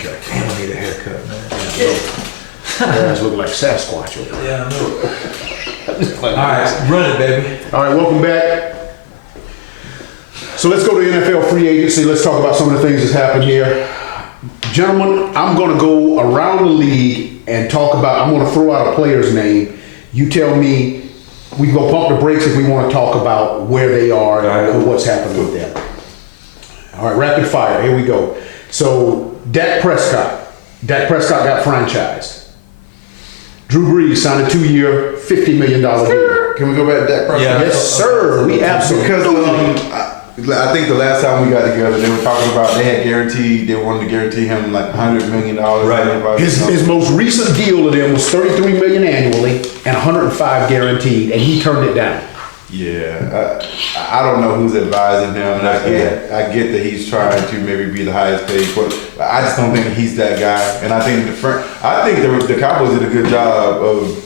Okay. Damn, I need a haircut, man. You guys look like Sasquatch over there. Yeah, I know. All right, run it, baby. All right, welcome back. So let's go to NFL free agency. Let's talk about some of the things that's happened here. Gentlemen, I'm going to go around the league and talk about, I'm going to throw out a player's name. You tell me, we can go pump the brakes if we want to talk about where they are and what's happened with them. All right, rapid fire, here we go. So, Dak Prescott got franchised. Drew Brees signed a 2-year, $50 million deal. Can we go back to Dak Prescott? Yes, sir. We absolutely. Because I think the last time we got together, they were talking about they wanted to guarantee him like $100 million. Right. His most recent deal to them was $33 million annually and $105 guaranteed, and he turned it down. Yeah, I don't know who's advising him, and I get that he's trying to maybe be the highest paid quarterback. But I just don't think he's that guy, and I think the Cowboys did a good job of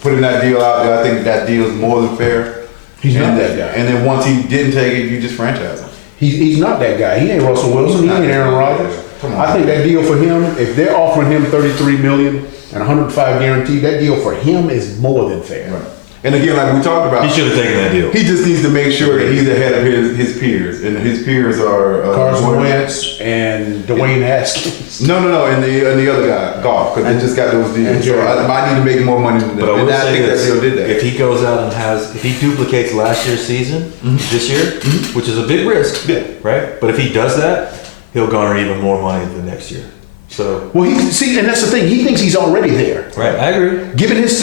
putting that deal out there. I think that deal is more than fair. He's not that guy. And then once he didn't take it, you just franchise him. He's not that guy. He ain't Russell Wilson. He ain't Aaron Rodgers. I think that deal for him, if they're offering him $33 million and $105 guaranteed, that deal for him is more than fair. Right. And again, like we talked about, He should have taken that deal. he just needs to make sure that he's ahead of his peers, and his peers are Carson Wentz and Dwayne Haskins. No, and the other guy, Goff, because they just got those deals. So I need to make more money than them. But I will and I say think this, that deal did that. if he goes out and if he duplicates last year's season this year, which is a big risk, right? But if he does that, he'll garner even more money the next year. So Well, and that's the thing. He thinks he's already there. right, I agree. Given his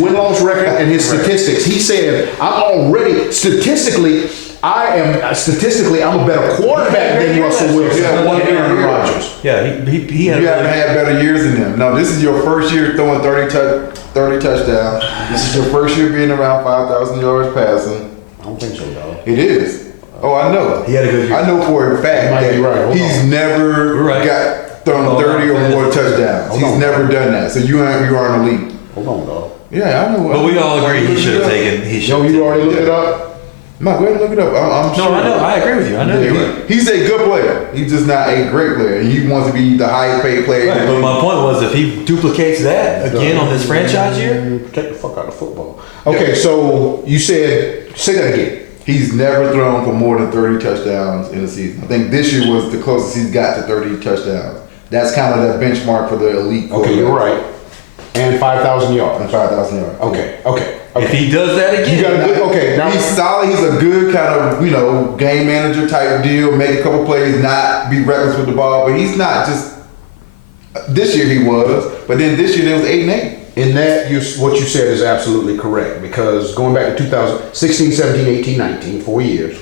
win-loss record and his statistics, he said, I'm a better quarterback than Russell Wilson and Aaron Rodgers. Yeah, he You haven't had better years than him. No, this is your first year throwing 30 touchdowns. This is your first year being around 5,000 yards passing. I don't think so, dog. It is. Oh, I know. He had a good year. I know for a fact You might that be right. Hold he's on. never Right. thrown 30 or more touchdowns. Hold He's on. never done that. So you aren't elite. Hold on, dog. Yeah, I know. But we all agree he should have taken. Yo, you already looked it up? No, go ahead and look it up. I'm sure. No, I know. I agree with you. I know you're right. He's a good player. He's just not a great player. He wants to be the highest paid player. Right, but my point was, if he duplicates that again on this franchise year, Protect the fuck out of football. Okay, so you say that again. He's never thrown for more than 30 touchdowns in a season. I think this year was the closest he's got to 30 touchdowns. That's kind of that benchmark for the elite. Okay, you're right. And 5,000 yards. And 5,000 yards. Okay. if he does that again, You got a good. Okay, now He's solid. He's a good kind of, game manager type deal. Make a couple plays, not be reckless with the ball. But he's not just. This year he was, but then this year there was 8-8. in that, what you said is absolutely correct, because going back to 2016, 17, 18, 19, 4 years,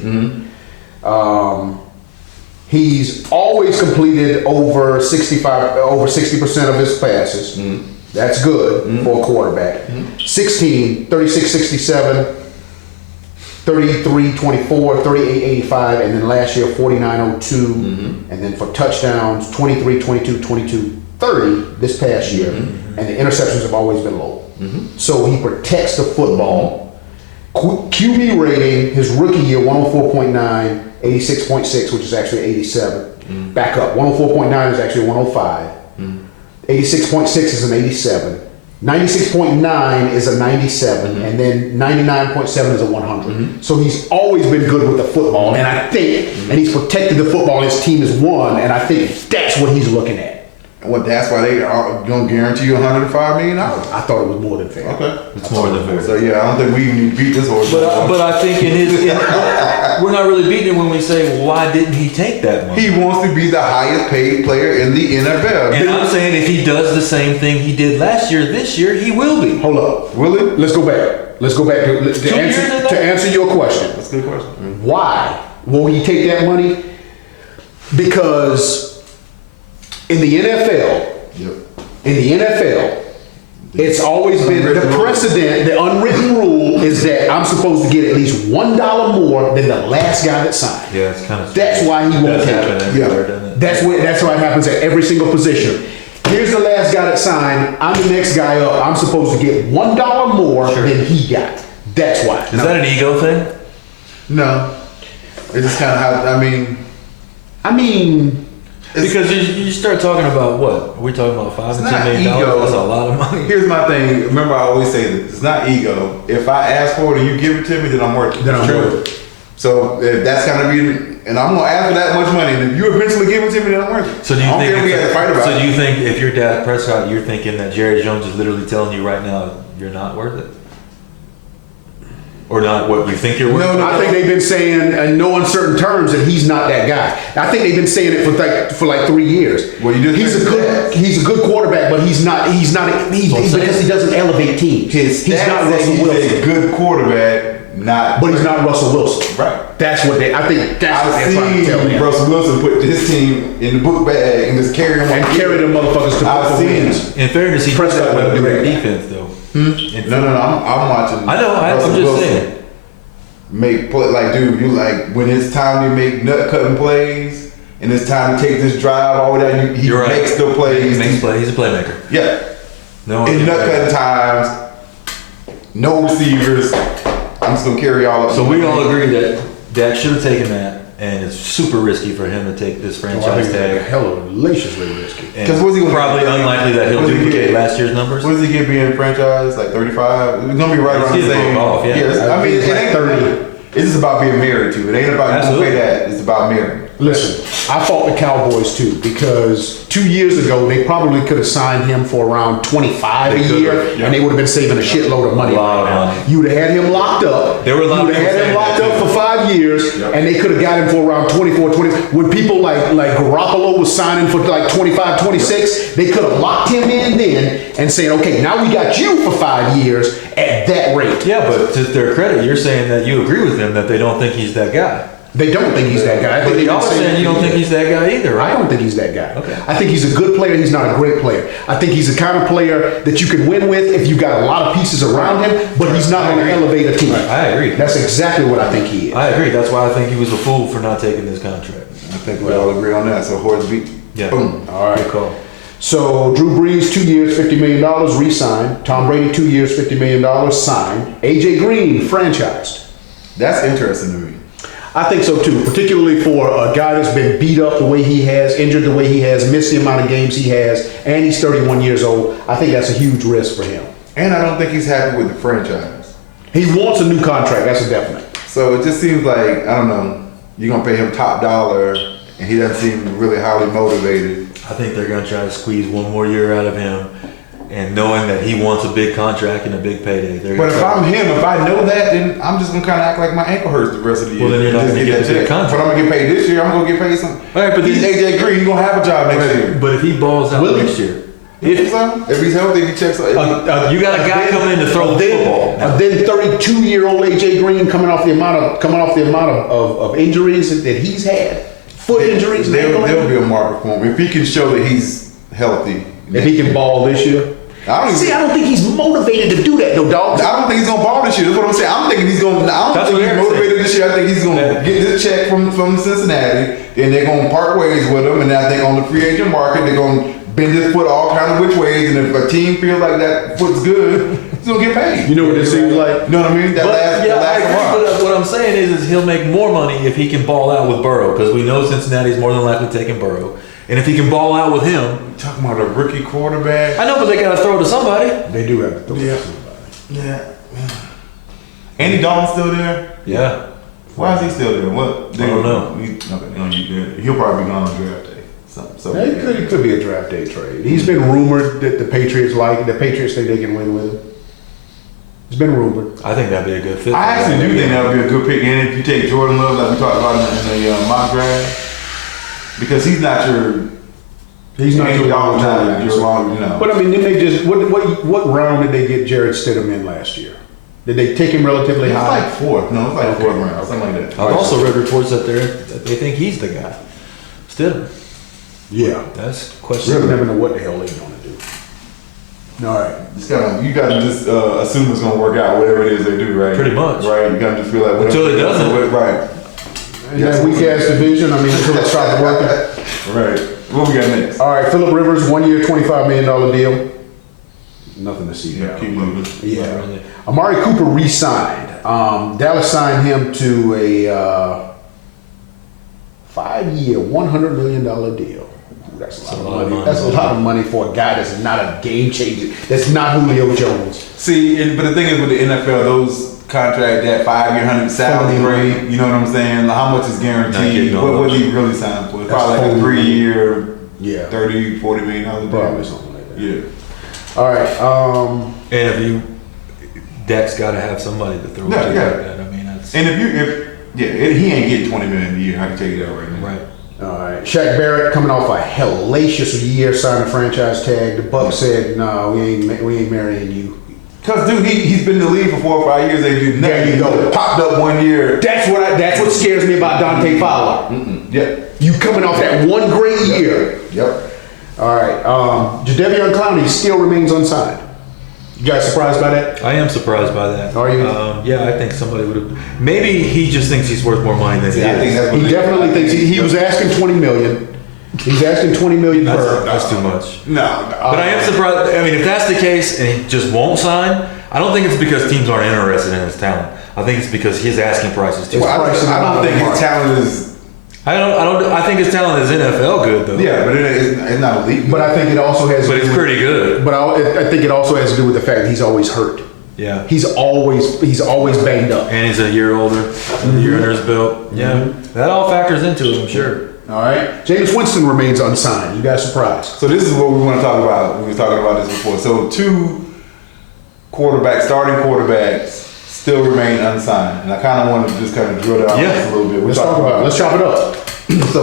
he's always completed over 60% of his passes. That's good for a quarterback. 16, 36, 67, 33, 24, 38, 85, and then last year 49, 02, and then for touchdowns 23, 22, 22, 30 this past year, and the interceptions have always been low. So he protects the football. QB rating, his rookie year 104.9, 86.6, which is actually 87. Back up, 104.9 is actually 105. 86.6 is an 87. 96.9 is a 97, and then 99.7 is a 100. So he's always been good with the football, and I think, and he's protected the football, his team has won, and I think that's what he's looking at. Well, that's why they are going to guarantee you $105 million. I thought it was more than fair. Okay. it's more than fair. So yeah, I don't think we even need to beat this horse. But I think we're not really beating it when we say, well, why didn't he take that money? He wants to be the highest paid player in the NFL. And I'm saying if he does the same thing he did last year, this year he will be. Hold up. Will it? Let's go back. To answer your question. That's a good question. Why will he take that money? Because in the NFL, it's always been the precedent, the unwritten rule is that I'm supposed to get at least $1 more than the last guy that signed. Yeah, it's kind of. That's why he won't take it. That's why it happens at every single position. Here's the last guy that signed. I'm the next guy up. I'm supposed to get $1 more than he got. That's why. Is that an ego thing? No. It's just kind of how, I mean, Because you start talking about what? Are we talking about $5 and $10 million? ego. That's a lot of money. Here's my thing. Remember, I always say this. It's not ego. If I ask for it and you give it to me, then I'm worth it. Then I'm True. worth it. So if that's gonna be, and I'm gonna ask for that much money, and if you eventually give it to me, then I'm worth it. So do you I don't think? care if we had to fight about So it. do you think if you're Dak Prescott, you're thinking that Jerry Jones is literally telling you right now you're not worth it, or not what you think you're worth? No, I think they've been saying in no uncertain terms that he's not that guy. I think they've been saying it for like 3 years. Well, you just he's a mentioned good that. he's a good quarterback, but he's not because he doesn't elevate teams. His He's stats not say Russell he's Wilson, a good quarterback, not. but he's not Russell Wilson. Right. That's what I think that's what I've they're trying to tell seen him. Russell Wilson put his team in the book bag and just carry them And on. carry them motherfuckers to I've football seen games. it. In fairness, he Prescott does that wouldn't with do great that. defense, though. No, I'm watching. I know. I'm Russell just Wilson saying. Make play like, dude, you like when it's time to make nut cutting plays and it's time to take this drive all that. He You're right. makes the plays. He makes play. He's a playmaker. Yeah. No. In nut cutting times, no receivers. I'm just gonna carry all of. So we all agree that Dak should have taken that, and it's super risky for him to take this I franchise think it's tag. hella relaciously risky. And 'Cause what's he gonna probably get? unlikely that he'll What's he duplicate get? last year's numbers. What does he get being franchised? Like 35? It's gonna be right around the He's same. getting off, yeah. I mean, it Like ain't 30. It's just about being married to. It ain't about you gonna Absolutely. pay that. It's about marrying. Listen, I fought the Cowboys too because 2 years ago they probably could have signed him for around 25 They a year, could've, and they would have been saving a shitload of money A lot right of now. money. You'd have had him locked up. There were a lot of You'd have people had him saying locked that, up too. for 5 years, and they could have got him for around 24, 20. When people like Garoppolo was signing for like 25, 26, they could have locked him in then and saying, okay, now we got you for 5 years at that rate. Yeah, but to their credit, you're saying that you agree with them that they don't think he's that guy. They don't think he's that guy. I think But they've y'all been are saying you don't think he's that guy either, I right? don't think he's that guy. Okay. I think he's a good player. He's not a great player. I think he's the kind of player that you can win with if you got a lot of pieces around him, but he's not going to elevate a team. I agree. That's exactly what I think he is. I agree. That's why I think he was a fool for not taking this contract. I think we all agree on that. So horse beat. Yeah. Boom. All right. Good call. So Drew Brees, 2 years, $50 million, re-signed. Tom Brady, 2 years, $50 million, signed. AJ Green, franchised. That's interesting to me. I think so too, particularly for a guy that's been beat up the way he has, injured the way he has, missed the amount of games he has, and he's 31 years old. I think that's a huge risk for him. And I don't think he's happy with the franchise. He wants a new contract, that's a definite. So it just seems like, I don't know, you're going to pay him top dollar and he doesn't seem really highly motivated. I think they're going to try to squeeze one more year out of him, and knowing that he wants a big contract and a big payday. They're But gonna if try- I'm him, if I know that, then I'm just going to kind of act like my ankle hurts the rest of the year. Well, then you're not Just gonna get that the big check. contract. But I'm going to get paid this year. I'm going to get paid some. All right, but he's then- AJ Green. You're going to have a job next year. But if he balls out Will he? next year, If he's healthy, if he checks out. you got a guy coming in to throw the football. Then 32-year-old AJ Green coming off the amount of injuries that he's had, foot injuries. and ankle There'll injuries. be a market for him. If he can show that he's healthy. If he can ball this year. I don't think he's motivated to do that though, dog. I don't think he's gonna ball this year. That's what I'm saying. I'm thinking he's gonna. I don't That's think what he's Eric's motivated this year. I think he's gonna get this check from Cincinnati, and they're gonna part ways with him. And I think on the free agent market, they're gonna bend his foot all kind of which ways. And if a team feels like that foot's good, he's gonna get paid. You know what this seems like? You know what I mean? That But, last, yeah, the I last agree, while. but what I'm saying is he'll make more money if he can ball out with Burrow, because we know Cincinnati's more than likely taking Burrow. And if he can ball out with him, You're talking about a rookie quarterback. I know, but they got to throw to somebody. They do have to throw Yeah. to somebody. Yeah. Andy Dalton's still there. Yeah. Why is he still there? What? I don't know. He'll probably be gone on draft day. So Yeah, it could be a draft day trade. He's been rumored that the Patriots think they can win with him. It's been rumored. I think that'd be a good fit. I actually do think that would be a good pick. And if you take Jordan Love, like we talked about in the mock draft, because he's not your long time, your long, you know. But I mean, didn't they just what round did they get Jared Stidham in last year? Did they take him relatively It's high? like fourth. No, it's like fourth round, something like that. I've also read reports that they think he's the guy. Still, Yeah. that's Really questionable. never know what the hell they're gonna do. All right. You gotta just assume it's gonna work out, whatever it is they do, right? Pretty much. Right. You gotta just feel like whatever Until it doesn't. Right. In that weak ass division, I mean, until it starts working. Right. What we got next? All right, Phillip Rivers, 1 year, $25 million deal. Nothing to see there. Keep moving. Yeah. Amari Cooper re-signed. Dallas signed him to a 5-year, $100 million deal. That's a lot of money. That's a lot of money for a guy that's not a game changer. That's not Julio Jones. See, but the thing is with the NFL, those contract, that 5-year, 100 salary rate, you know what I'm saying? Like, how much is guaranteed? What was he really signed for? Probably like a 3-year, yeah, $30, $40 million. Probably something like that. Yeah. All right. And Dak's got to have somebody to throw to like that. I mean, that's. And he ain't getting $20 million a year. I can tell you that right now. Right. All right. Shaq Barrett coming off a hellacious year, signing a franchise tag. The Bucks said, "No, we ain't marrying you." Cause dude, he's been in the league for 4 or 5 years. They do nothing. There you go. Popped up 1 year. That's what scares me about Dante Fowler. Yep. You coming off that one great year. Yep. All right. Jadeveon Clowney still remains unsigned. You guys surprised by that? I am surprised by that. Are you? Yeah, I think somebody would have. Maybe he just thinks he's worth more money than he I think is. that's what He definitely thinks he was asking $20 million. He's asking $20 million per. That's too much. No. But I am surprised. I mean, if that's the case and he just won't sign, I don't think it's because teams aren't interested in his talent. I think it's because his asking price is too Well, high. I don't think his talent is. I think his talent is NFL good though. Yeah, but it's not elite. But I think it also has. But it's pretty good. But I think it also has to do with the fact that he's always hurt. Yeah. He's always banged up. And he's a year older, a year under his belt. Yeah. That all factors into it, I'm sure. All right. Jameis Winston remains unsigned. You guys surprised? So this is what we want to talk about. We were talking about this before. So 2 starting quarterbacks still remain unsigned. And I kind of want to just kind of drill down on this a little bit. Let's talk about it. Let's chop it up. So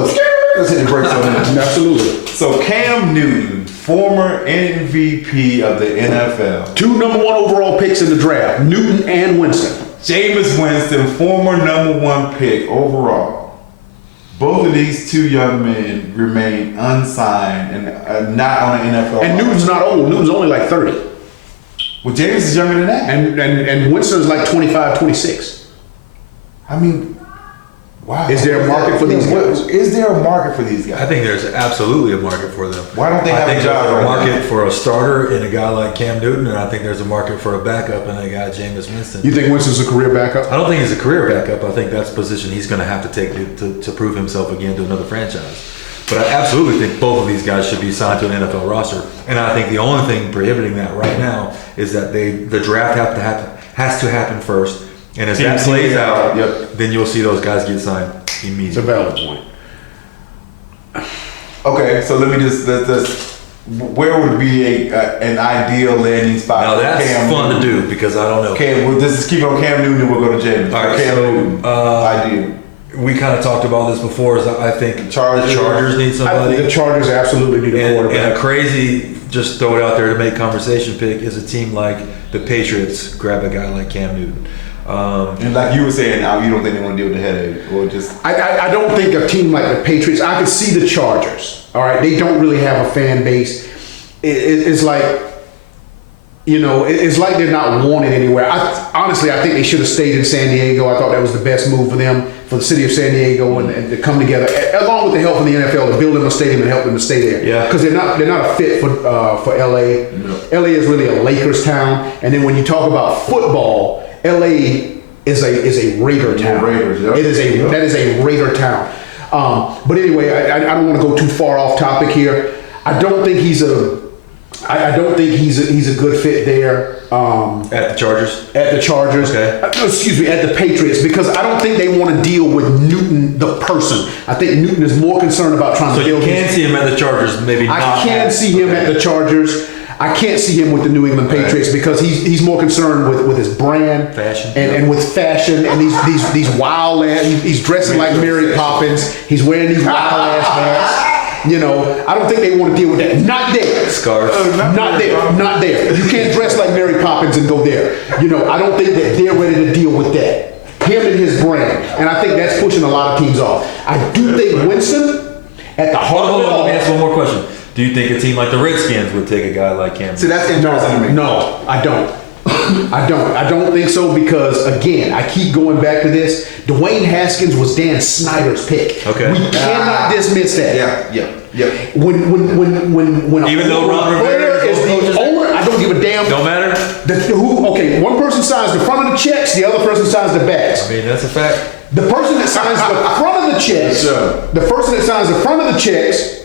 let's hit the brakes on that. Absolutely. So Cam Newton, former MVP of the NFL. 2 number 1 overall picks in the draft, Newton and Winston. Jameis Winston, former number 1 pick overall. Both of these 2 young men remain unsigned and are not on an NFL. And Newton's not old. Newton's only like 30. Well, Jameis is younger than that. And Winston's like 25, 26. I mean, wow. Is there a market for these guys? Is there a market for these guys? I think there's absolutely a market for them. Why don't they have a job there's right a market now? for a starter in a guy like Cam Newton, and I think there's a market for a backup in a guy Jameis Winston. You think Winston's a career backup? I don't think he's a career backup. I think that's a position he's going to have to take to prove himself again to another franchise. But I absolutely think both of these guys should be signed to an NFL roster. And I think the only thing prohibiting that right now is that the draft has to happen first. And as that plays out, then you'll see those guys get signed immediately. It's a valid point. Okay, so let me just where would be an ideal landing spot? Now for that's Cam fun Newton? to do because I don't know. Okay, we'll just keep on Cam Newton and we'll go to James. All right, Cam so, Newton, ideal. We kind of talked about this before. Is I think the Chargers need somebody. The Chargers absolutely need a quarterback. And a crazy, just throw it out there to make conversation pick is a team like the Patriots grab a guy like Cam Newton. And like you were saying, you don't think they want to deal with the headache or just. I don't think a team like the Patriots. I could see the Chargers. All right, they don't really have a fan base. It's like, you know, it's like they're not wanted anywhere. Honestly, I think they should have stayed in San Diego. I thought that was the best move for them, for the city of San Diego, and to come together along with the help of the NFL to build them a stadium and help them to stay there. Yeah, because they're not a fit for LA. No. LA is really a Lakers town, and then when you talk about football, LA is a Raider town. Raiders, yep. That is a Raider town. But anyway, I don't want to go too far off topic here. I don't think he's a good fit there. At the Chargers? At the Chargers. Okay. Excuse me, at the Patriots, because I don't think they want to deal with Newton, the person. I think Newton is more concerned about trying to build. So you can see him at the Chargers, maybe not. I can see him at the Chargers. I can't see him with the New England Patriots because he's more concerned with his brand, fashion, and with fashion and these wild ass. He's dressing like Mary Poppins. He's wearing these wild ass hats. You know, I don't think they want to deal with that. Not there. Scarf. Not there. You can't dress like Mary Poppins and go there. You know, I don't think that they're ready to deal with that. Him and his brand, and I think that's pushing a lot of teams off. I do think Winston at the heart of it all. Let me ask one more question. Do you think a team like the Redskins would take a guy like Cam? See, that's interesting to me. No, I don't. I don't think so because, again, I keep going back to this. Dwayne Haskins was Dan Snyder's pick. Okay. We cannot dismiss that. Yeah. When Even though Ron player Rivera is the owner, I don't give a damn. Don't matter? One person signs the front of the checks, the other person signs the backs. I mean, that's a fact. The person that signs the front of the checks, Sure. the person that signs the front of the checks,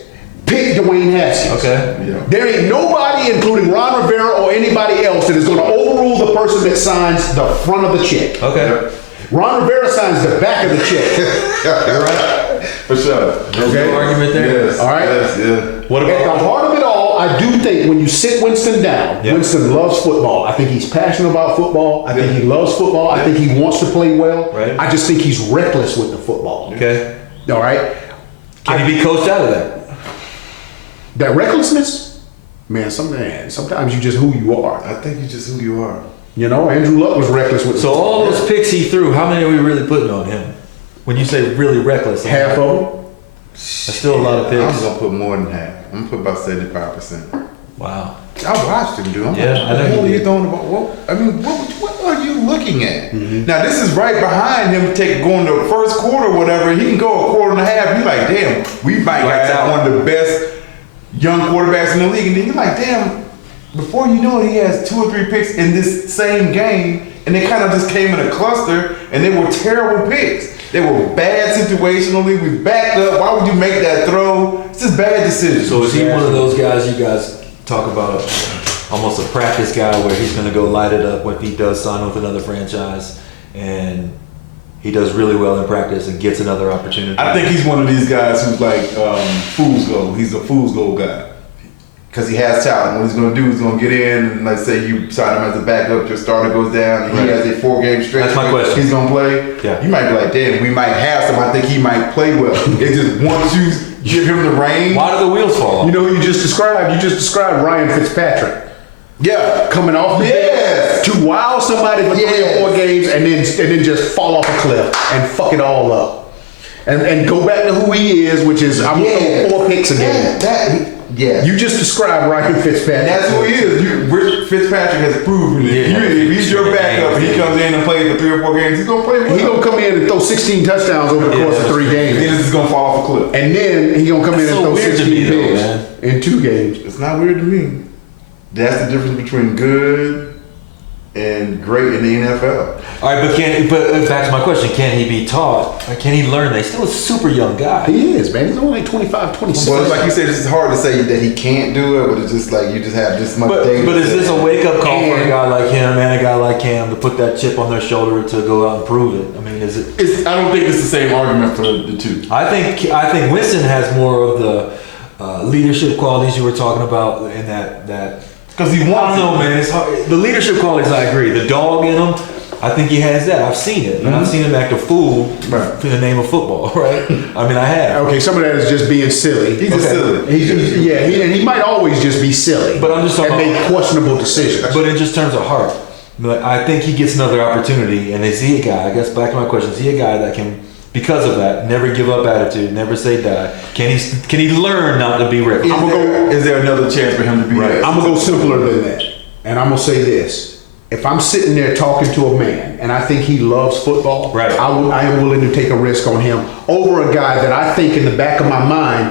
pick Dwayne Haskins. Okay. Yeah. There ain't nobody, including Ron Rivera or anybody else, that is going to overrule the person that signs the front of the check. Okay. Ron Rivera signs the back of the check. You're right. For sure. There's no argument there. Yes. All right. Yes, yeah. What At the about? heart of it all, I do think when you sit Winston down, Yeah. Winston loves football. I think he's passionate about football. I think he loves football. I think he wants to play well. Right. I just think he's reckless with the football. Okay. All right. Can he be coached out of that? That recklessness, man. Sometimes you just who you are. I think you're just who you are. You know, Andrew Luck was reckless with So all those picks he threw, how many are we really putting on him? When you say really reckless, half of them. that's still a lot of I'm picks. gonna put more than half. I'm gonna put about 75%. Wow. I watched him, dude. I'm Yeah, like, I what know the hell you are you did. doing about what? I mean, what are you looking at? Now this is right behind him going to the first quarter, or whatever. He can go a quarter and a half. You're like, damn, we might Lights have out. one of the best young quarterbacks in the league. And then you're like, damn. Before you know it, he has 2 or 3 picks in this same game, and they kind of just came in a cluster, and they were terrible picks. They were bad situationally. We backed up. Why would you make that throw? It's just bad decisions. So is he one of those guys you guys talk about, almost a practice guy where he's going to go light it up when he does sign with another franchise, and he does really well in practice and gets another opportunity? I think he's one of these guys who's like fool's gold. He's a fool's gold guy. Because he has talent. What he's going to do is going to get in, and let's say you sign him as a backup, your starter goes down, and he Right. has a 4-game stretch. That's my question. He's going to play. Yeah. You might be like, damn, we might have some. I think he might play well. It's just once you give him the reins. Why do the wheels fall off? You know who you just described? You just described Ryan Fitzpatrick. Yeah. Coming off the Yes. bench to wow somebody for 3 Yes. or 4 games and then just fall off a cliff and fuck it all up. And go back to who he is, which is I'm gonna throw 4 picks again. Yeah. You just described Ryan Fitzpatrick. And that's who he is. Rich Fitzpatrick has proven it. Yeah. If he's your backup and he comes in and plays for 3 or 4 games, he's going to play well. He gonna come in and throw 16 touchdowns over the Yeah, course of that's 3 And then games. it's going to fall off a cliff. And then he gonna come in That's and so throw weird to 16 me, though, picks man. in 2 games. It's not weird to me. That's the difference between good and great in the NFL. All right, but back to my question: can he be taught? Or can he learn? He's still a super young guy. He is, man. He's only like 25, 26. Well, like you said, it's hard to say that he can't do it, but it's just like you just have this much data. But is this a wake up call for a And- guy like him and a guy like Cam to put that chip on their shoulder to go out and prove it? I mean, is it? I don't think it's the same argument for the two. I think Winston has more of the leadership qualities you were talking about, in that. Because he I wants don't know, it. man. It's hard. The leadership qualities, I agree. The dog in him, I think he has that. I've seen it, and I've seen him act a fool Right. in the name of football, right? I mean, I have. Okay, some of that is just being silly. He's just silly. And he might always just be silly. But I'm just talking and about- make questionable decisions. But in just terms of heart, like, I think he gets another opportunity. And is he a guy? I guess back to my question: is he a guy that can, because of that, never give up attitude, never say die? Can he learn not to be reckless? Is there another chance for him to be that? I'm gonna go simpler than that, and I'm gonna say this: if I'm sitting there talking to a man and I think he loves football, Right. I am willing to take a risk on him over a guy that I think in the back of my mind.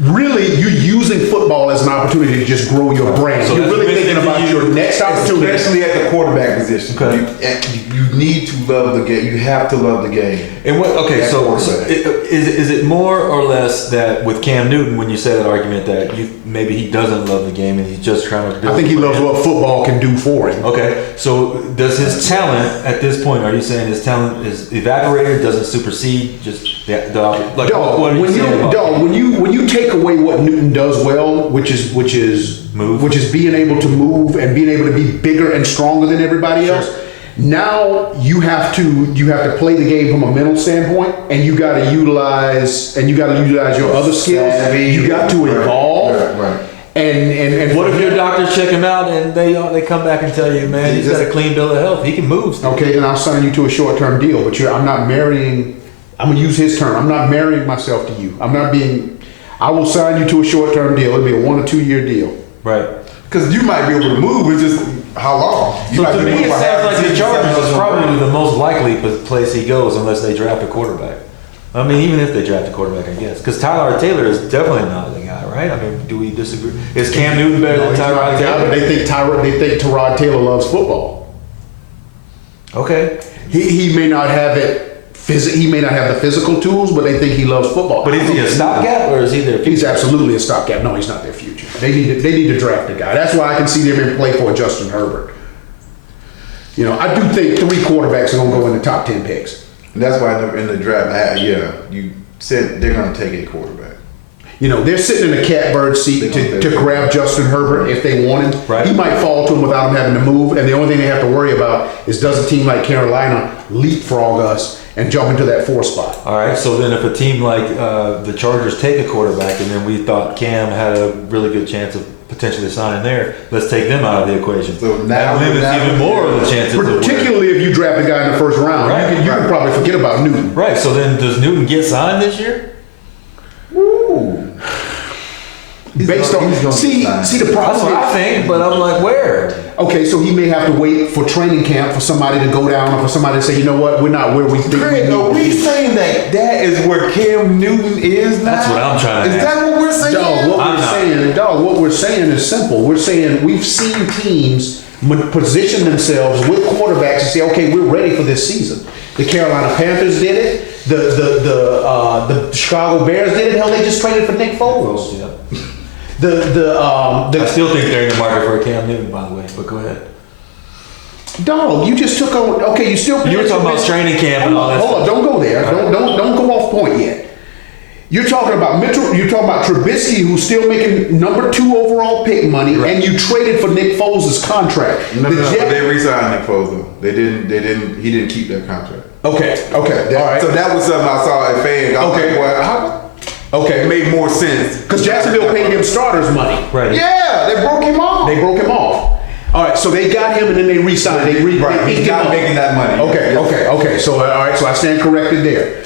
Really, you're using football as an opportunity to just grow your brand. So you're that's really thinking Winston to about you, your next opportunity. Especially at the quarterback position. Okay. You need to love the game. You have to love the game. And what? Okay, That's so quarterback. is it more or less that with Cam Newton, when you say that argument that maybe he doesn't love the game and he's just trying to build? I think he a loves brand? what football can do for him. Okay, so does his talent at this point? Are you saying his talent is evaporated? Doesn't supersede just the like? Dog, what are you saying about when you take away what Newton does well, which is Move. which is being able to move and being able to be bigger and stronger than everybody else. Now you have to play the game from a mental standpoint, and you got to utilize your other skills. Savvy. You got to evolve. Right. And What if your doctors check him out and they come back and tell you, man, he's got a clean bill of health. He can move. Still. okay, then I'll sign you to a short-term deal. But I'm not marrying. I'm gonna use his term. I'm not marrying myself to you. I will sign you to a short-term deal. It'll be a 1 or 2 year deal. Right. Because you might be able to move. It's just how long. You So might to be me, able it for sounds half like the season, Chargers 7 is months. probably the most likely place he goes unless they draft a quarterback. I mean, even if they draft a quarterback, I guess. Because Tyrod Taylor is definitely not the guy, right? I mean, do we disagree? Is Cam Newton better than He's not Tyrod the guy, but Taylor? they think Tyrod Taylor loves football. Okay. He may not have it He may not have the physical tools, but they think he loves football. But is he a stopgap or is he their future? He's absolutely a stopgap. No, he's not their future. They need to draft a guy. That's why I can see them in play for Justin Herbert. You know, I do think 3 quarterbacks are going to go in the top 10 picks. And that's why in the draft, you said they're going to take a quarterback. You know, they're sitting in a catbird seat to grab Justin Herbert if they want him. Right. He might fall to him without him having to move, and the only thing they have to worry about is does a team like Carolina leapfrog us and jump into that 4 spot. All right, so then if a team like the Chargers take a quarterback and then we thought Cam had a really good chance of potentially signing there, let's take them out of the equation. So now that limits even more of the chances. Particularly if you draft a guy in the first round. Right. You can probably forget about Newton. Right, so then does Newton get signed this year? Ooh. Based on see the That's problem. what I think, but I'm like, where? Okay, so he may have to wait for training camp for somebody to go down or for somebody to say, you know what, we're not where we think we Greg, need are to we be. saying that is where Cam Newton is now? That's what I'm trying to Is ask. that what we're saying? What we're saying is simple. We're saying we've seen teams position themselves with quarterbacks and say, okay, we're ready for this season. The Carolina Panthers did it. The Chicago Bears did it. Hell, they just traded for Nick Foles. Yeah. I I still think they're in the market for a Cam Newton, by the way, but go ahead. Dog, you just took on. Okay, you still. You were talking about training camp and all that Hold stuff. on, don't go there. Don't go off point yet. You're talking about Mitchell. You're talking about Trubisky, who's still making number 2 overall pick money, Right. and you traded for Nick Foles' contract. No, The Jets- they re-signed Nick Foles though. They didn't. He didn't keep that contract. Okay. All right. So that was something I saw at fans. Okay. It made more sense. Because Jacksonville paid him starters money. Right. Yeah, they broke him off. They broke him off. All right, so they got him and then they re-signed. Right, they he's not making that money. Okay, Yeah. okay. So all right, so I stand corrected there.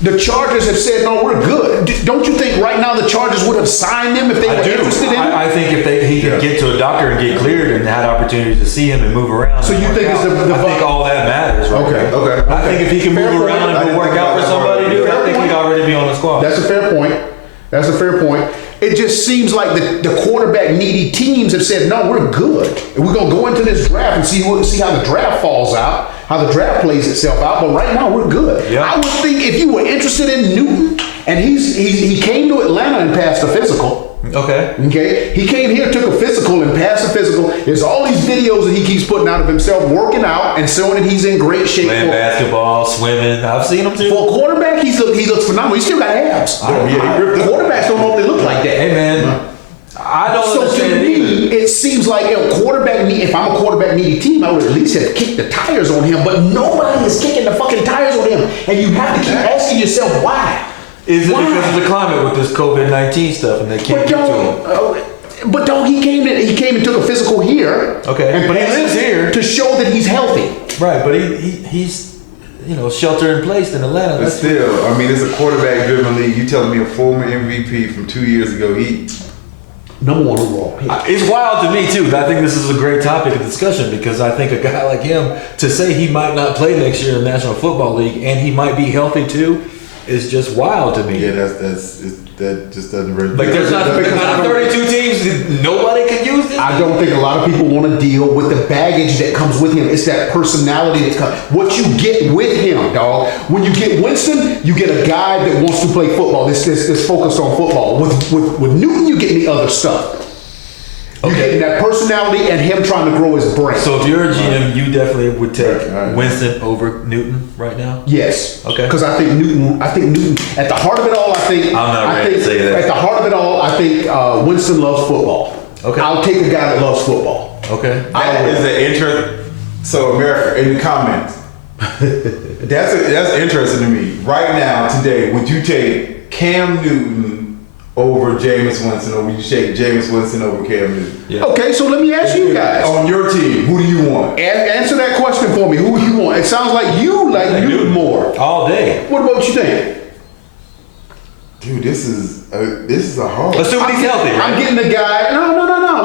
The Chargers have said, no, we're good. Don't you think right now the Chargers would have signed him if they were interested in him? I think if he could get to a doctor and get cleared and had opportunities to see him and move around. So and you work think it's out, the I think all that matters, right? Okay. I think if he can Fair move point. around I and didn't go work think out about for that somebody, part. dude, Fair I think point. he'd already be on the squad. That's a fair point. It just seems like the quarterback needy teams have said, no, we're good. And we're going to go into this draft and see how the draft falls out, how the draft plays itself out. But right now, we're good. Yeah. I would think if you were interested in Newton, and he came to Atlanta and passed the physical. Okay, he came here, took a physical, and passed the physical. There's all these videos that he keeps putting out of himself working out and showing that he's in great shape. Playing basketball, swimming. I've seen him too. For a quarterback, he looks phenomenal. He still got abs. Quarterbacks don't normally look like that. Hey man, I don't So to understand it me, either. it seems like if I'm a quarterback needy team, I would at least have kicked the tires on him. But nobody is kicking the fucking tires on him, and you have to keep asking yourself why. Is it Why? because of the climate with this COVID-19 stuff and they can't get to him? But dog, he came and took a physical here. Okay, and but he lives here to show that he's healthy. Right, but he's shelter in place in Atlanta. But still, I mean, it's a quarterback-driven league. You telling me a former MVP from 2 years ago, number 1 overall pick. It's wild to me too. I think this is a great topic of discussion because I think a guy like him to say he might not play next year in the National Football League and he might be healthy too is just wild to me. Yeah, that just doesn't really. Like there's not Because out of 32 teams, nobody can use this. I don't think a lot of people want to deal with the baggage that comes with him. It's that personality that comes. What you get with him, dog. When you get Winston, you get a guy that wants to play football. That's focused on football. With Newton, you get the other stuff. You getting that personality and him trying to grow his brain. So if you're a GM, you definitely would take Right. Winston over Newton right now. Yes. Okay. Because I think Newton. At the heart of it all, I'm not ready to say that. At the heart of it all, I think Winston loves football. Okay. I'll take a guy that loves football. Okay. That is an interest. So America, in the comments, that's interesting to me. Right now, today, would you take Cam Newton over Jameis Winston, or would you take Jameis Winston over Cam Newton? Yeah. Okay, so let me ask you guys. On your team, who do you want? Answer that question for me. Who you want? It sounds like you like Newton more. All day. What you think? Dude, this is a hard. Assume he's healthy, right? I'm getting the guy. No.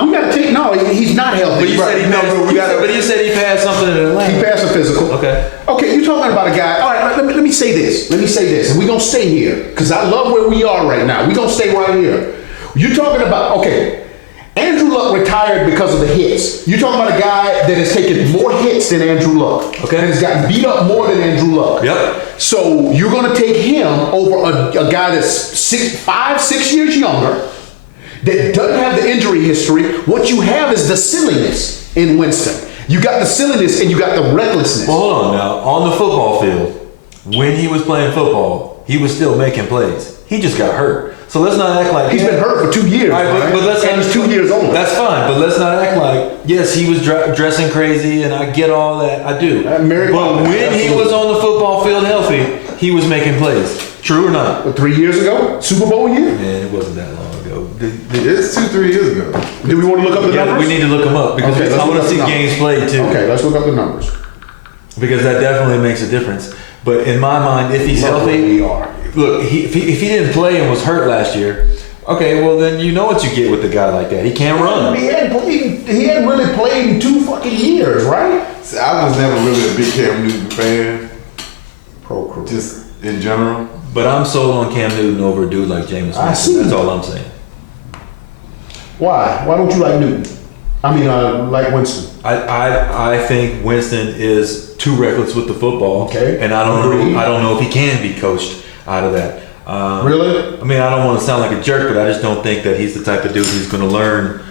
We gotta take. No, he's not healthy. But you said he passed. But you said he passed something in Atlanta. He passed a physical. Okay. Okay, you're talking about a guy. All right, let me say this. And we're gonna stay here because I love where we are right now. We're gonna stay right here. You're talking about Andrew Luck retired because of the hits. You're talking about a guy that has taken more hits than Andrew Luck. Okay. And has gotten beat up more than Andrew Luck. Yep. So you're going to take him over a guy that's 5, 6 years younger, that doesn't have the injury history. What you have is the silliness in Winston. You got the silliness and you got the recklessness. Well, hold on now. On the football field, when he was playing football, he was still making plays. He just got hurt. So let's not act like He's been hurt for 2 years, right? But let's and he's 2 years older. That's fine, but let's not act like, yes, he was dressing crazy, and I get all that. I do. Mary But Poppins, when he absolutely. was on the football field healthy, he was making plays. True or not? What, 3 years ago? Super Bowl year? Man, it wasn't that long ago. It's 2-3 years ago. Do we want to look up the Yeah, numbers? we need to look them up because Okay, let's I want look to up see the numbers. games played too. Okay, let's look up the numbers. Because that definitely makes a difference. But in my mind, if he's Look where healthy, we are. look, if he didn't play and was hurt last year, okay, well then you know what you get with a guy like that. He can't run. He hadn't really played in 2 fucking years, right? See, I was never really a big Cam Newton fan, Pro crew. just in general. But I'm sold on Cam Newton over a dude like Jameis I Winston. see That's that. all I'm saying. Why? Why don't you like Newton? I mean, like Winston. I think Winston is too reckless with the football. Okay. And I don't Agreed. know if he can be coached out of that. Really? I mean, I don't want to sound like a jerk, but I just don't think that he's the type of dude who's going to learn.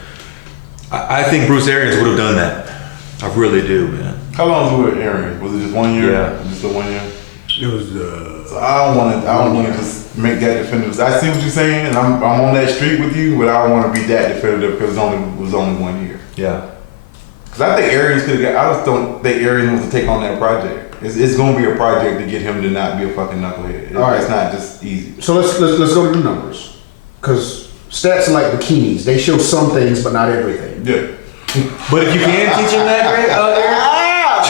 I think Bruce Arians would have done that. I really do, man. How long was it with Aaron? Was it just 1 year? Yeah. Just a 1 year? It was. So I don't want to just make that definitive. I see what you're saying, and I'm on that street with you, but I don't want to be that definitive because it was only 1 year. Yeah. Because I think Arians could have got. I just don't think Arians wants to take on that project. It's going to be a project to get him to not be a fucking knucklehead. All right. It's not just easy. So let's go to the numbers, because stats are like bikinis. They show some things, but not everything. Yeah. But if you can teach him that, great.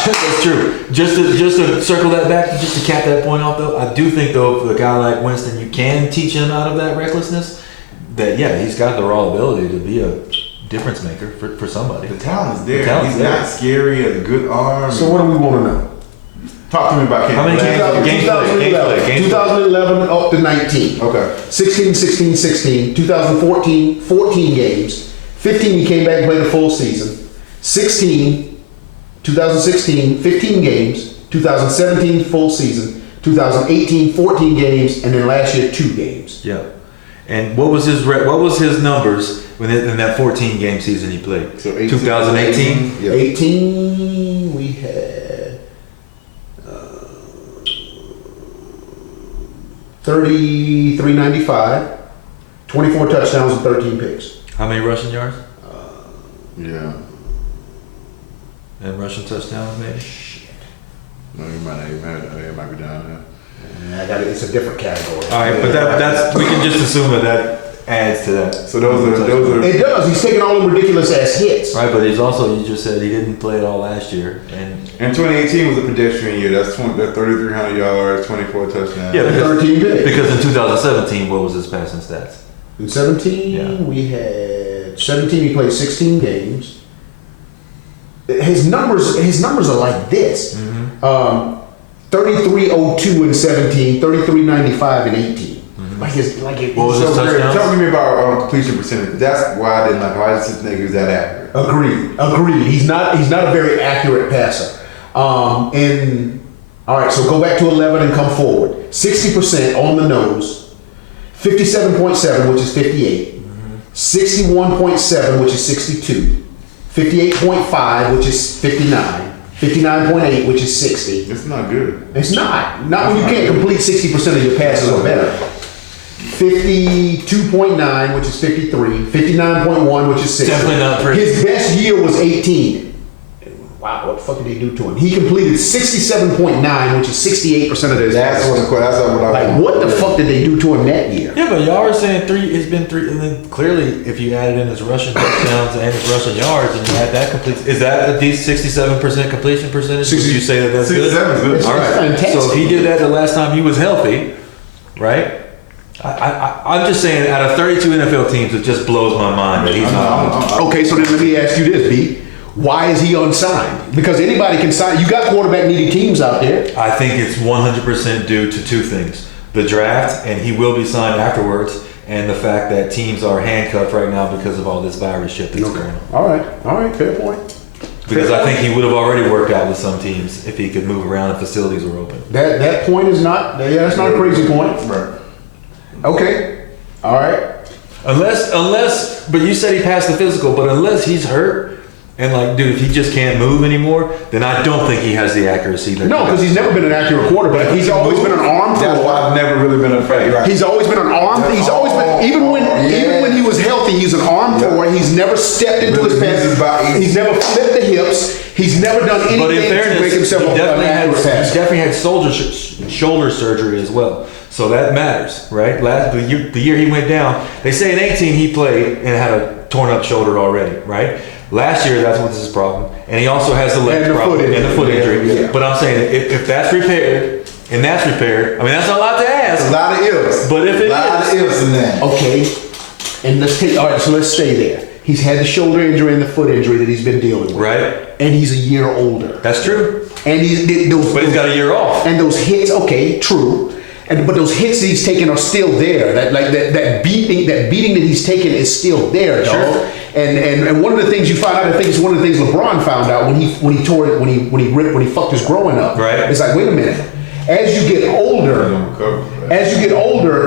That's true. Just to circle that back, just to cap that point off, though, I do think though, for a guy like Winston, you can teach him out of that recklessness. That yeah, he's got the raw ability to be a difference maker for somebody. The talent is there. The talent's He's there. not scary. He has a good arm. So what do we want to know? Talk to me about Cam. How many games? 2011, 2011 up to 19. Okay. 16, 16, 16. 2014, 14 games. 15, he came back and played a full season. 2016, 15 games. 2017, full season. 2018, 14 games, and then last year 2 games. Yeah. And what was his numbers in that 14 game season he played? So 18, 2018. Yeah. 18, we had 3395, 24 touchdowns and 13 picks. How many rushing yards Yeah. and rushing touchdowns? Maybe. No, you might not even have that. It might be down It's a different category. All right, but that's we can just assume that adds to that. there. So those are. It does. He's taking all them ridiculous ass hits. Right, but he's also, you just said he didn't play it all last year, and And 2018 was a pedestrian year. That's 3,300 yards, 24 touchdowns. yeah, because, 13 picks. because in 2017, what was his passing stats? In 17, Yeah. we had 17. He played 16 games. His numbers are like this: 3302 in 17, 3395 in 18. What was his touchdowns? Talk to me about completion percentage. That's why I didn't like. Why this nigga is that accurate? Agreed. He's not a very accurate passer. All right, so go back to 11 and come forward. 60% on the nose, 57.7, which is 58, 61.7, which is 62, 58.5, which is 59, 59.8, which is 60. It's not good. It's not when you can't complete 60% of your passes or better. 52.9, which is 53, 59.1, which is 60. Definitely not pretty. His best year was 18. Wow, what the fuck did they do to him? He completed 67.9, which is 68% of his That's passes. what I Like, what the fuck did they do to him that year? Yeah, but y'all are saying it's been 3, and then clearly, if you added in his rushing touchdowns and his rushing yards, and you had that complete, is that a decent 67% completion percentage? Would you say that's good? 67 is good. It's All right. fantastic. So if he did that the last time he was healthy, right? I'm just saying, out of 32 NFL teams, it just blows my mind that he's not. Okay, so then let me ask you this, B. Why is he unsigned? Because anybody can sign. You got quarterback needy teams out there. I think it's 100% due to 2 things: the draft, and he will be signed afterwards, and the fact that teams are handcuffed right now because of all this virus shit that's going on. All right, fair point. Because I think he would have already worked out with some teams if he could move around and facilities were open. That point is not. Yeah, that's not a crazy point. Right. Okay. All right. Unless, but you said he passed the physical, but unless he's hurt, and like, dude, if he just can't move anymore, then I don't think he has the accuracy. No, because he's never been an accurate quarterback. He's always been an arm That's why thrower. I've never really been a fan. Right. He's always been an arm. He's always been even when he was healthy. He's an arm thrower. He's never stepped into his passes. He's never flipped the hips. He's never done anything But in fairness, to make himself he a definitely had shoulder surgery as well. So that matters, right? The year he went down, they say in 18 he played and had a torn up shoulder already, right? Last year, that's what was his problem. And he also has the leg problem and the foot injury. Yeah. But I'm saying, if that's repaired, and that's repaired, I mean, that's a lot to ask. A lot of ifs. But if it a lot of ifs in that. Okay. And let's stay there. He's had the shoulder injury and the foot injury that he's been dealing with. Right. And he's a year older. That's true. And But he's got a year off. And those hits, okay, true. But those hits he's taken are still there. That beating that he's taken is still there, dog. Sure. And one of the things you find out, I think it's one of the things LeBron found out when he fucked his growing up. Right. It's like, wait a minute. As you get older,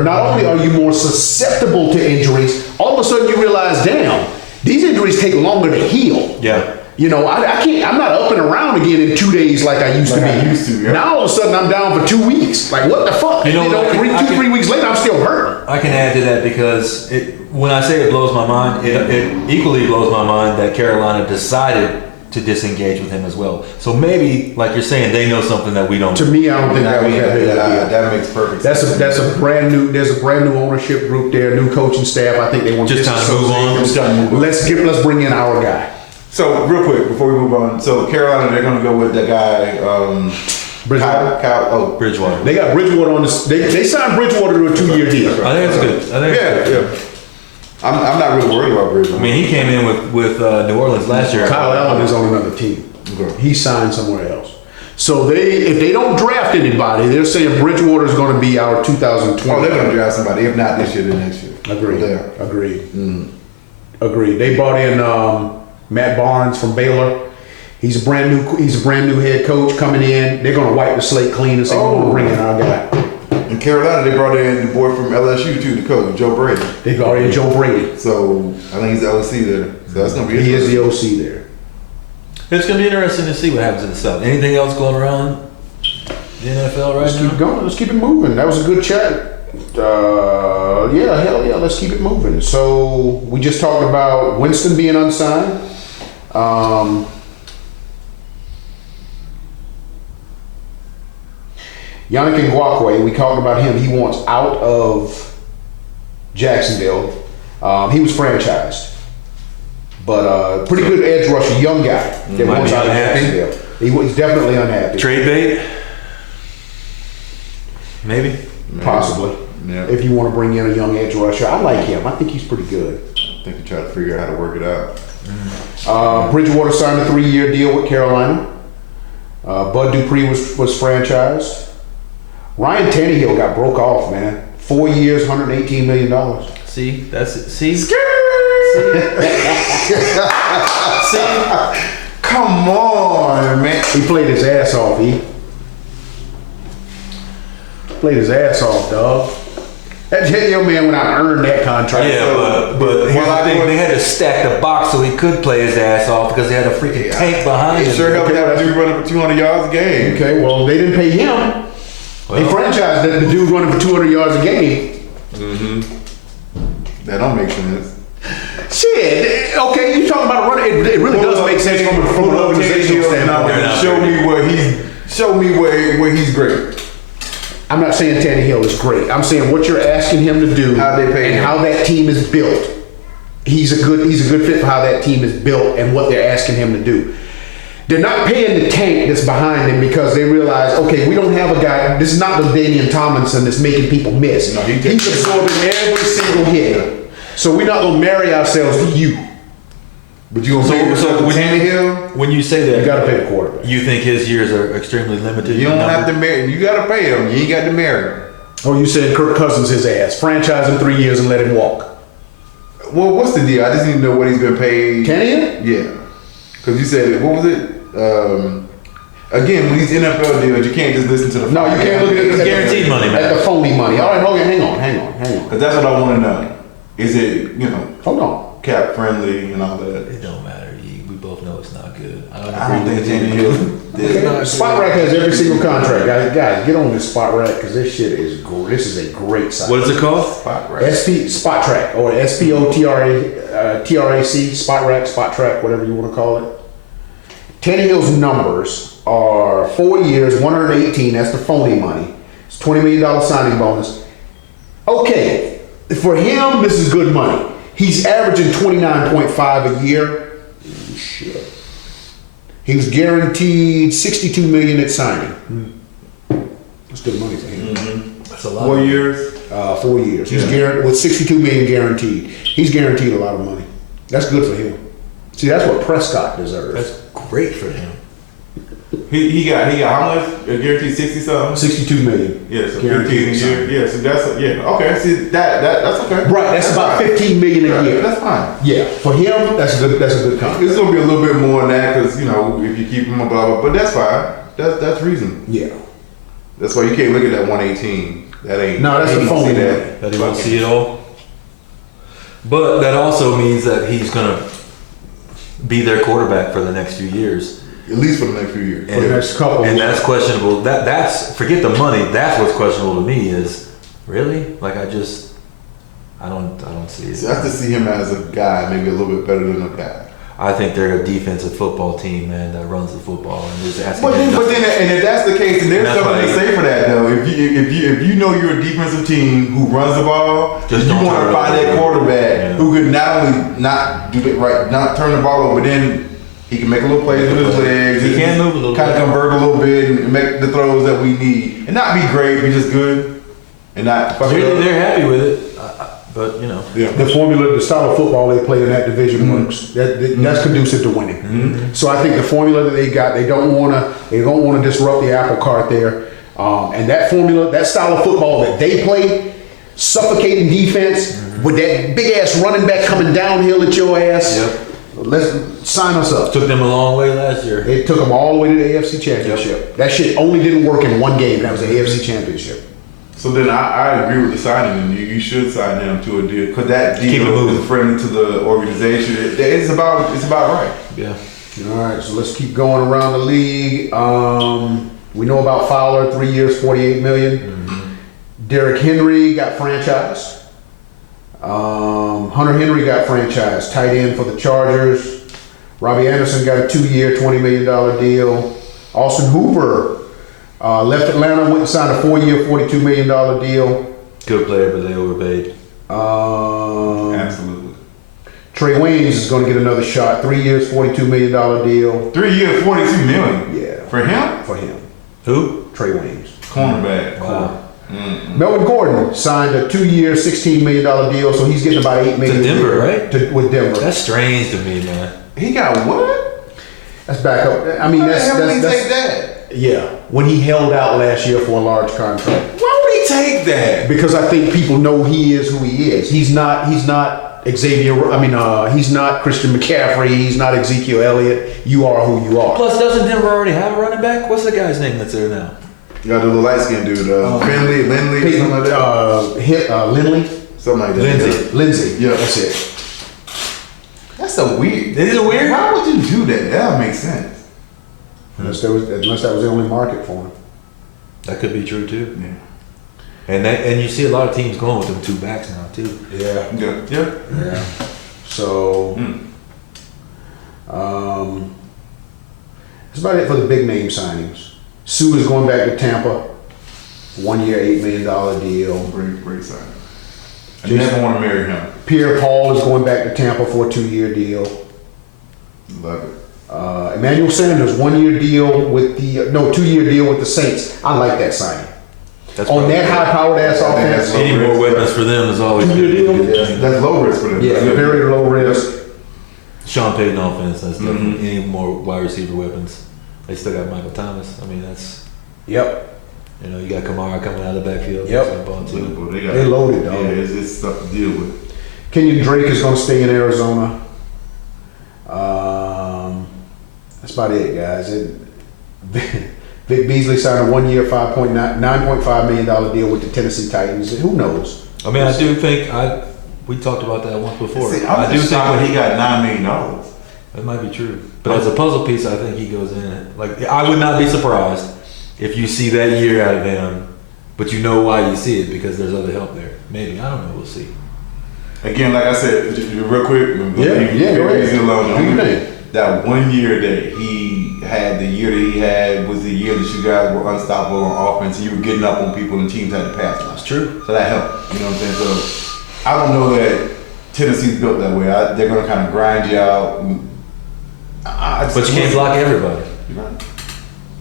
not only are you more susceptible to injuries, all of a sudden you realize, damn, these injuries take longer to heal. Yeah. You know, I can't. I'm not up and around again in 2 days like I used to be. Yeah. Now all of a sudden I'm down for 2 weeks. Like what the fuck? You know, 3 weeks later I'm still hurt. I can add to that because when I say it blows my mind, it equally blows my mind that Carolina decided to disengage with him as well. So maybe, like you're saying, they know something that we don't. To me, I don't think that was that big a deal. That makes perfect sense. That's a brand new. There's a brand new ownership group there, new coaching staff. I think they want Just time to move on. Just time to move on. Let's bring in our guy. So real quick before we move on, so Carolina, they're gonna go with that guy, Bridgewater. Bridgewater. They got Bridgewater on this. They signed Bridgewater to a 2-year deal. I think it's good. Yeah. I'm not really worried about Bridgewater. I mean, he came in with New Orleans last year. Kyle Allen is on another team. Okay. He signed somewhere else. So if they don't draft anybody, they're saying Bridgewater is going to be our 2020. Oh, they're gonna draft somebody. If not this year, then next year. Agreed. Yeah. Agreed. Agreed. They brought in Matt Barnes from Baylor. He's a brand new head coach coming in. They're going to wipe the slate clean and say, we're going to bring in our guy. In Carolina, they brought in the boy from LSU too, the coach, Joe Brady. They brought in Joe Brady. So I think he's the OC there. So that's gonna be. He is the OC there. It's going to be interesting to see what happens in the South. Anything else going around the NFL right Let's now? keep going. Let's keep it moving. That was a good chat. Yeah, hell yeah. Let's keep it moving. So we just talked about Winston being unsigned. Yannick Ngakoue, we talked about him. He wants out of Jacksonville. He was franchised, but pretty good edge rusher, young guy that Might wants be out of unhappy. Jacksonville. He's definitely unhappy. Trade bait? Maybe. Possibly. Yeah. If you want to bring in a young edge rusher, I like him. I think he's pretty good. I think he tried to figure out how to work it out. Bridgewater signed a 3-year deal with Carolina. Bud Dupree was franchised. Ryan Tannehill got broke off, man. 4 years, $118 million. See? That's it. See? See? Come on, man. He played his ass off, Played his ass off, dog. That young man went out and earned that contract. Yeah, but here's Well, the thing. They had to stack the box so he could play his ass off because they had a freaking tank behind It him. sure helped have a dude running for 200 yards a game. Okay, well, they didn't pay him. They franchised the dude running for 200 yards a game. That don't make sense. Shit. Okay, you talking about running? It really does make sense from an organizational standpoint. Show me where he's great. I'm not saying Tannehill is great. I'm saying what you're asking him to do How they pay and him. how that team is built. He's a good fit for how that team is built and what they're asking him to do. They're not paying the tank that's behind him because they realize, okay, we don't have a guy. This is not the Damian Tomlinson that's making people miss. No, He's absorbing every single hit. So we're not gonna marry ourselves to you. But you gonna pay yourself with Tannehill? When you say You that, got to pay the quarterback. you think his years are extremely limited? You don't in have to number? marry. You gotta pay him. You ain't got to marry him. Oh, you said Kirk Cousins his ass. Franchise him 3 years and let him walk. Well, what's the deal? I just need to know what he's been paid. Can he? Yeah. Because you said, what was it? Again, when these NFL deals, you can't just listen to the. No, you can't look at It's guaranteed money, man. At the phony money. All right, hang on. Because that's what I want to know. Is it, Hold on. cap friendly and all that? It don't matter. We both know it's not good. I don't think Jamie Hill did. Okay. Spot Rack has every single contract. Guys, get on this Spot Rack because this shit is great. This is a great site. What is it called? Spot right. Spot Track or SPOTRAC, Spot Track, whatever you want to call it. Tannehill's numbers are 4 years, 118. That's the phony money. It's $20 million signing bonus. Okay, for him, this is good money. He's averaging 29.5 a year. Shit. He was guaranteed $62 million at signing. That's good money for him. Mm-hmm. That's a lot. 4 years. 4 years. He's guaranteed with $62 million guaranteed. He's guaranteed a lot of money. That's good for him. See, that's what Prescott deserves. That's great for him. He got how much? Guaranteed 60 something. $62 million. Yeah, so Guaranteed 15 a year. Yeah, so that's okay. See that's okay. Right, that's about $15 million a year. That's fine. Yeah, for him, that's a good contract. It's gonna be a little bit more than that because if you keep him blah blah. But that's fine. That's reasonable. Yeah. That's why you can't look at that 118. That ain't. No, that's the phony that. That he won't see it all. But that also means that he's gonna be their quarterback for the next few years. At least for the next few years. For the next couple. And that's questionable. That's forget the money. That's what's questionable to me is really like I don't see it. So I have to see him as a guy, maybe a little bit better than a guy. I think they're a defensive football team, man, that runs the football and is asking. But then, and if that's the case, then there's That's something to why- say for that though. If you know you're a defensive team who runs the ball, Just you don't want turn to it find over. that quarterback Yeah. who could not only not do it right, not turn the ball over, but then he can make a little plays with his legs. He can move a little kind bit. of convert a little bit and make the throws that we need, and not be great, be just good, and not fuck it Really, up. they're happy with it, but Yeah. The formula, the style of football they play in that division works. That's conducive to winning. So I think the formula that they got, they don't want to disrupt the apple cart there. And that formula, that style of football that they play, suffocating defense with that big ass running back coming downhill at your ass. Yep. Let's sign us up. took them a long way last year. It took them all the way to the AFC Championship. That shit only didn't work in one game, and that was the AFC Championship. So then I agree with the signing, and you should sign him to a deal because that Keep it deal moving. is friendly to the organization. It's about right. Yeah. All right, so let's keep going around the league. We know about Fowler, 3 years, $48 million. Derrick Henry got franchised. Hunter Henry got franchised, tight end for the Chargers. Robbie Anderson got a 2-year, $20 million deal. Austin Hooper left Atlanta, went and signed a 4-year, $42 million deal. Good player, but they overpaid. Absolutely. Trey Waynes is going to get another shot, 3 years, $42 million deal. 3 years, $42 million. Yeah, For him? for him. Who? Trey Waynes. Cornerback. Wow. Melvin Gordon signed a 2-year, $16 million deal, so he's getting about $8 million. To Denver, right? With Denver. That's strange to me, man. He got what? That's back up. I mean, Why that's the hell would he that's take that? yeah. When he held out last year for a large contract, Why would he take that? because I think people know he is who he is. He's not Xavier. I mean, he's not Christian McCaffrey. He's not Ezekiel Elliott. You are who you are. Plus, doesn't Denver already have a running back? What's the guy's name that's there now? You got the little light skinned dude, Finley, Lindley, or something like that. Lindley, Something like that. Lindsey. Yeah. That's it. That's a weird. Is it weird? Why would you do that? That makes sense. Unless that was the only market for him. That could be true too. Yeah. And you see a lot of teams going with them 2 backs now too. Yeah. Yeah. Yeah. Yeah. So, that's about it for the big name signings. Sue is going back to Tampa. 1 year, $8 million deal. Great sign. I never want to marry him. Pierre Paul is going back to Tampa for a 2-year deal. Love it. Emmanuel Sanders, 1-year deal with the 2-year deal with the Saints. I like that signing. That's On probably- that high-powered ass I think offense. that's Any more weapons for them is always 2-year deal? Yeah, that's low risk for them. Yeah, very low risk. Sean Payton offense. That's definitely any more wide receiver weapons. They still got Michael Thomas. I mean, that's Yep. You know, you got Kamara coming out of the backfield. Yep. That's ball too. Well, They loaded, dog. Yeah, it's stuff to deal with. Kenyon Drake is going to stay in Arizona. That's about it, guys. Vic Beasley signed a 1 year, $9.5 million deal with the Tennessee Titans. Who knows? I mean, I do think we talked about that once before. See, I I'm do just think shocked he got $9 million. that might be true. But as a puzzle piece, I think he goes in it. Like, I would not be surprised if you see that year out of him, but you know why you see it, because there's other help there. Maybe. I don't know. We'll see. Again, like I said, real quick, Go ahead. That 1 year that he had, the year that he had was the year that you guys were unstoppable on offense. You were getting up on people and teams had to pass. That's true. So that helped. You know what I'm saying? So I don't know that Tennessee's built that way. They're going to kind of grind you out. But you can't block everybody. You're right.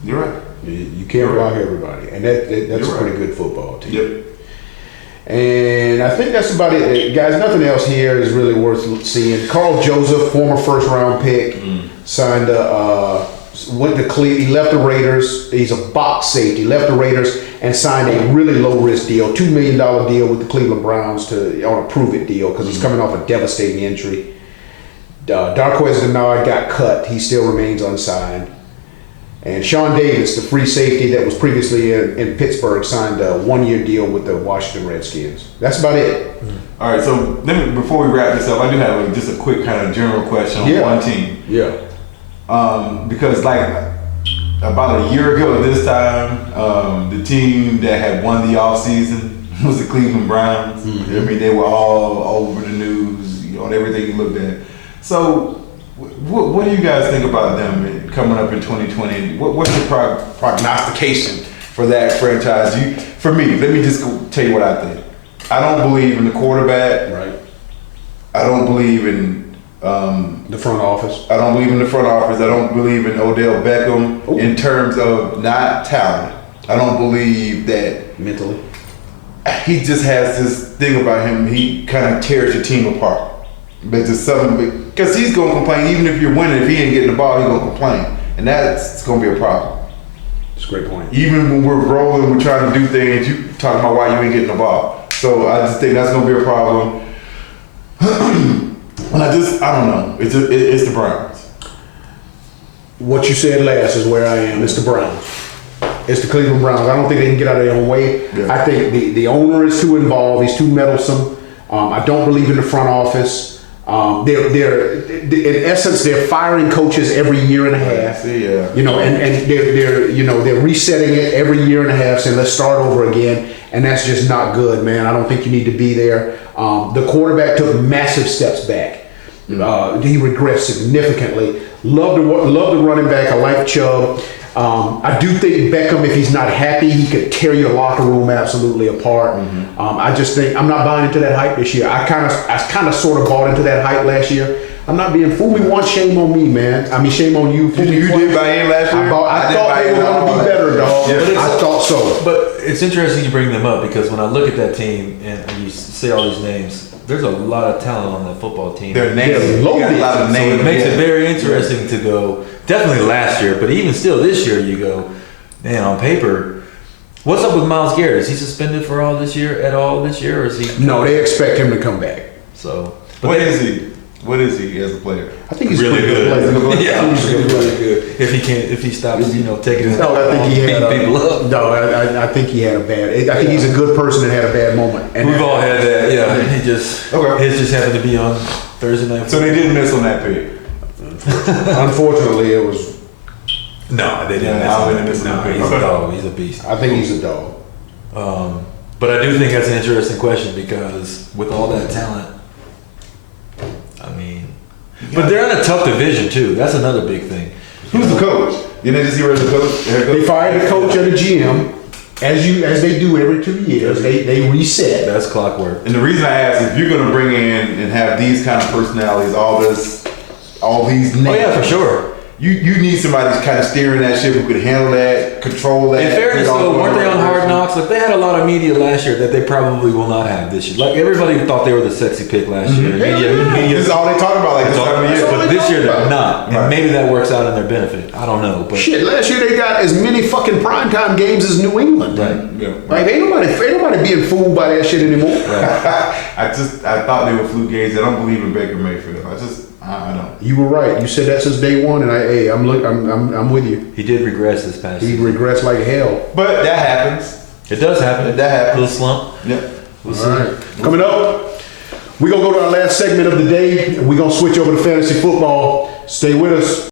You're right. You can't block everybody. And that's You're a pretty right. good football team. Yep. And I think that's about it. Guys, nothing else here is really worth seeing. Carl Joseph, former first-round pick, signed went to Cleveland. He left the Raiders. He's a box safety. Left the Raiders and signed a really low-risk deal, $2 million deal with the Cleveland Browns on a prove-it deal because he's coming off a devastating injury. Darqueze Dennard got cut. He still remains unsigned. And Sean Davis, the free safety that was previously in Pittsburgh, signed a 1 year deal with the Washington Redskins. That's about it. All right, so before we wrap this up, I do have just a quick kind of general question on one team. Yeah. Because like about a year ago this time, the team that had won the offseason was the Cleveland Browns. Mm-hmm. I mean, they were all over the news, on everything you looked at. So what do you guys think about them coming up in 2020? What's your prognostication for that franchise? For me, let me just tell you what I think. I don't believe in the quarterback. Right. I don't believe in The front office. I don't believe in the front office. I don't believe in Odell Beckham in terms of not talent. I don't believe that Mentally. he just has this thing about him. He kind of tears the team apart. But just something, because he's going to complain, even if you're winning, if he ain't getting the ball, he's going to complain. And that's going to be a problem. That's a great point. Even when we're rolling, we're trying to do things, you talking about why you ain't getting the ball. So I just think that's going to be a problem. And I don't know. It's the Browns. What you said last is where I am. It's the Browns. It's the Cleveland Browns. I don't think they can get out of their own way. Yeah. I think the owner is too involved. He's too meddlesome. I don't believe in the front office. They're in essence they're firing coaches every year and a half. Yeah. You know, and they're resetting it every year and a half, saying let's start over again, and that's just not good, man. I don't think you need to be there. The quarterback took massive steps back. He regressed significantly. Love the running back. I like Chubb. I do think Beckham, if he's not happy, he could tear your locker room absolutely apart. I just think I'm not buying into that hype this year. I kind of sort of bought into that hype last year. I'm not being fooled me once. Shame on me, man. I mean, shame on you. You did buy in last year? I thought they were going to be better, dog. Yeah. I thought so. But it's interesting you bring them up because when I look at that team and you say all these names, there's a lot of talent on that football team. Their names. They're loaded. You got a lot of So names. it makes it very interesting to go, definitely last year, but even still this year you go, man, on paper, what's up with Myles Garrett? Is he suspended for all this year, or is he? No, they expect him to come back. So, What is he? What is he as a player? I think he's really a pretty good. player. Yeah, He's really good. if he stops, taking his No, I think he had beating people up. No, I think he had a bad. I think he's a good person that had a bad moment. And We've all had that. Yeah, he just his just happened to be on Thursday night. So they didn't miss on that pick. Unfortunately, it was. No, they didn't. Yeah, I didn't miss No, on that pick. he's a dog. He's a beast. I think he's a dog. But I do think that's an interesting question because with all that talent, I mean, but they're in a tough division too. That's another big thing. Who's the coach? Didn't they just hear the coach? They fired the coach and the GM, as they do every 2 years. They reset. That's clockwork. And the reason I ask is if you're going to bring in and have these kind of personalities, all these names. Oh yeah, for sure. You need somebody who's kind of steering that ship who could handle that, control that. In fairness, get all though, the weren't they on right Hard direction. Knocks? Like they had a lot of media last year that they probably will not have this year. Like everybody thought they were the sexy pick last year. This is all they talk about like this time of year. But this This year they're about? not, and Right. maybe that works out in their benefit. I don't know, but Shit, last year they got as many fucking primetime games as New England. Right. Yeah. Like ain't nobody being fooled by that shit anymore. I thought they were fluke games. I don't believe in Baker Mayfield. I don't. You were right. You said that since day one, and I'm with you. he did regress this past He season. regressed like hell. But that happens. It does happen. That happens. Little slump. Yeah. We'll All see. right. Coming up, we're going to go to our last segment of the day, and we're going to switch over to fantasy football. Stay with us.